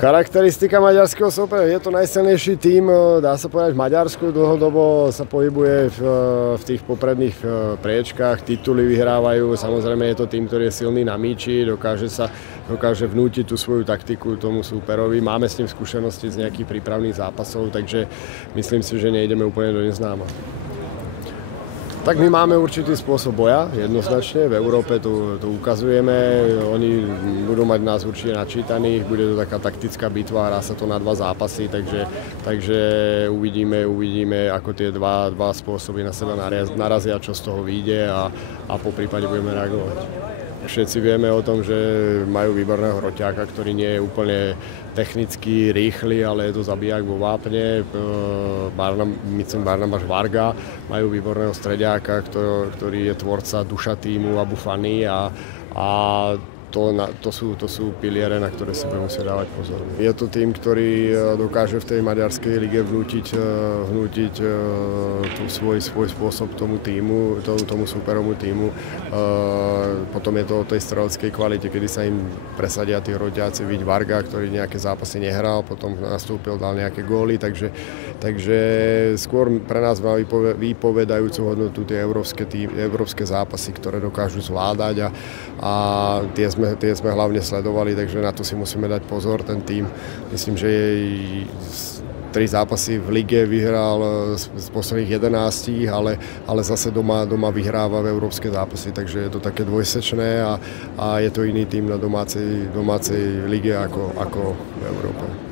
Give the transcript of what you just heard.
Charakteristika maďarského súpera, je to najsilnejší tím, dá sa povedať, v Maďarsku. Dlhodobo sa pohybuje v tých popredných priečkách, tituly vyhrávajú. Samozrejme je to tým, ktorý je silný na míči, dokáže vnútiť tú svoju taktiku tomu súperovi. Máme s ním skúsenosti z nejakých prípravných zápasov, takže myslím si, že nejdeme úplne do neznáma. Tak my máme určitý spôsob boja, jednoznačne. V Európe to ukazujeme. Oni budú mať nás určite načítaných. Bude to taká taktická bitva, hrá sa to na 2 zápasy, takže uvidíme, ako tie dva spôsoby na seba narazia, čo z toho vyjde a po prípade budeme reagovať. Všetci vieme o tom, že majú výborného hroťáka, ktorý nie je úplne technicky rýchly, ale je to zabijak vo vápne. Barnabáš Varga majú výborného strediáka, ktorý je tvorca duša týmu Abu Fani a to sú piliere, na ktoré si budeme musieť dávať pozor. Je to tým, ktorý dokáže v tej maďarskej lige vnútiť svoj spôsob tomu súperomu týmu. Potom je to o tej streleckej kvalite, kedy sa im presadia tí hroťáci. Vidť Varga, ktorý nejaké zápasy nehral, potom nastúpil, dal nejaké góly, takže skôr pre nás má vypovedajúcu hodnotu tie európske zápasy, ktoré dokážu zvládať a tie sme hlavne sledovali, takže na to si musíme dať pozor. Ten tím, myslím, že 3 zápasy v lige vyhral z posledných 11, ale zase doma vyhráva v európske zápasy, takže je to také dvojsečné a je to iný tím na domácej lige ako v Európe.